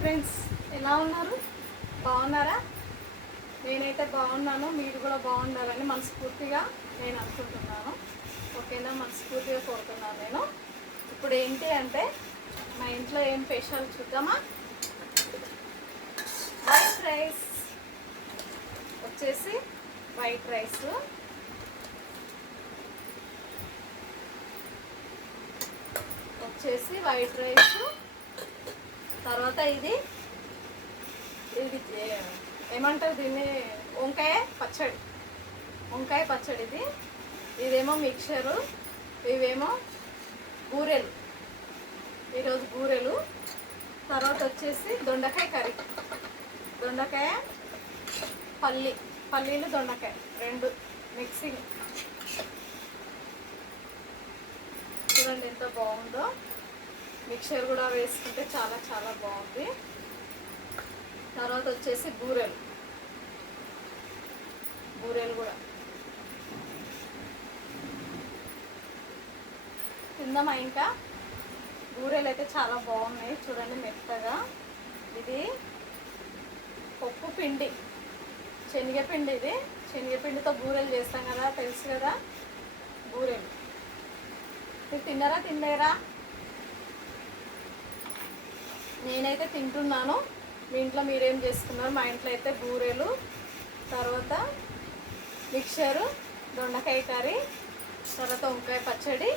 Friends, ఎలా ఉన్నారు? బాగున్నారా? నేనైతే బాగున్నాను. మీరు కూడా బాగుండాలని మనస్ఫూర్తిగా నేను అనుకుంటున్నాను. ఓకేనా? మనస్ఫూర్తిగా కోరుతున్నాను నేను. ఇప్పుడు ఏంటి అంటే మా ఇంట్లో ఏం స్పెషల్ చూద్దామా? వైట్ రైస్ వచ్చేసి వైట్ రైస్, తర్వాత ఇది ఏమంటారు దీన్ని, వంకాయ పచ్చడి ఇది. ఇదేమో మిక్చరు, ఇవేమో బూరెలు, ఈరోజు బూరెలు. తర్వాత వచ్చేసి దొండకాయ కర్రీ, దొండకాయ పల్లీలు దొండకాయ రెండు మిక్సింగ్. చూడండి ఎంత బాగుందో. మిక్చర్ కూడా వేసుకుంటే చాలా చాలా బాగుంది. తర్వాత వచ్చేసి బూరెలు కూడా తిందామా? ఇంకా బూరెలు అయితే చాలా బాగున్నాయి చూడండి, మెత్తగా. ఇది పప్పు పిండి, శనగపిండి. ఇది శనగపిండితో బూరెలు చేస్తాం కదా, తెలుసు కదా బూరెలు. మీరు తిన్నారా, తినలేరా? నేనైతే తింటున్నాను. మీ ఇంట్లో మీరేం చేసుకున్నారు? మా ఇంట్లో అయితే బూరెలు, తర్వాత మిక్చరు, దొండకాయ కర్రీ, తర్వాత వంకాయ పచ్చడి.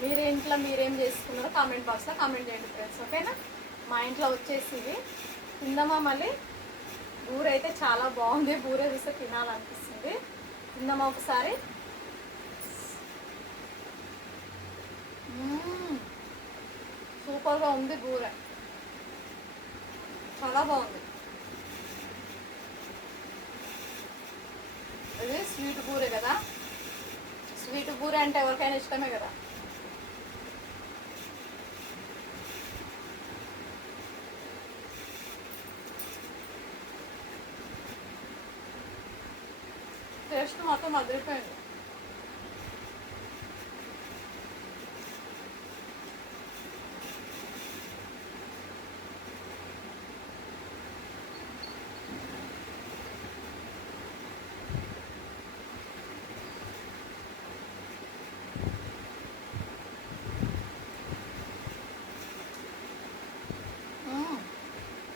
మీరు ఇంట్లో మీరేం చేసుకున్నారో కామెంట్ బాక్స్లో కామెంట్ చేయండి ఫ్రెండ్స్, ఓకేనా? మా ఇంట్లో వచ్చేసి ఇవి. తిందామా? మళ్ళీ బూరె అయితే చాలా బాగుంది. బూరె చూస్తే తినాలనిపిస్తుంది. తిందామా ఒకసారి? సూపర్గా ఉంది బూరె, చాలా బాగుంది. ఇది స్వీట్ బూరె కదా, స్వీట్ బూరె అంటే ఎవరికైనా ఇష్టమే కదా. టేస్ట్ మాత్రం అదిరిపోయింది.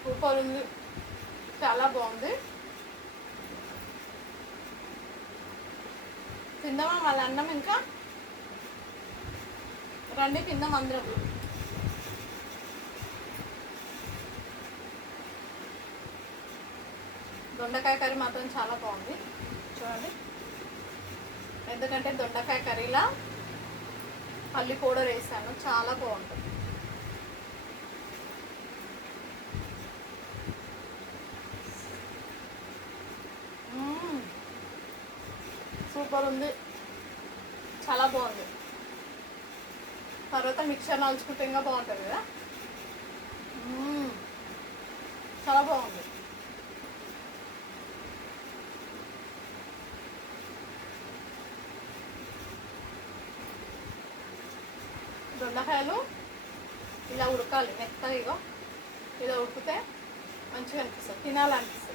సూపర్ ఉంది, చాలా బాగుంది. తిందామా మళ్ళీ అన్నం? ఇంకా రండి తిందాం అందరం. దొండకాయ కర్రీ మాత్రం చాలా బాగుంది చూడండి, ఎందుకంటే దొండకాయ కర్రీలా పల్లి పౌడర్ వేసాను, చాలా బాగుంటుంది. సూపర్ ఉంది, చాలా బాగుంది. తర్వాత మిక్చర్ నలుచుకుంటే ఇంకా బాగుంటుంది కదా. చాలా బాగుంది. దొండకాయలు ఇలా ఉడకాలి మెత్తగా, ఇలా ఉడికితే మంచిగా అనిపిస్తుంది, తినాలనిపిస్తుంది.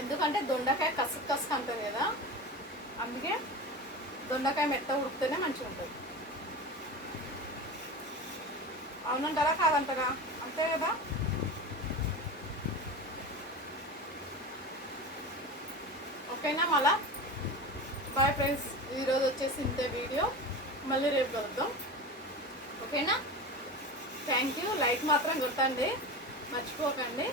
ఎందుకంటే దొండకాయ కసుకు అంటుంది కదా, అందుకే దొండకాయ మెత్త ఉడికితేనే మంచిగా ఉంటుంది. అవునంటారా కాదంటారా? అంతే కదా. ఓకేనా? మళ్ళా బాయ్ ఫ్రెండ్స్. ఈరోజు వచ్చేసి ఇంతే వీడియో, మళ్ళీ రేపు కలుద్దాం, ఓకేనా? Thank you. లైక్ మాత్రం కొట్టండి, మర్చిపోకండి.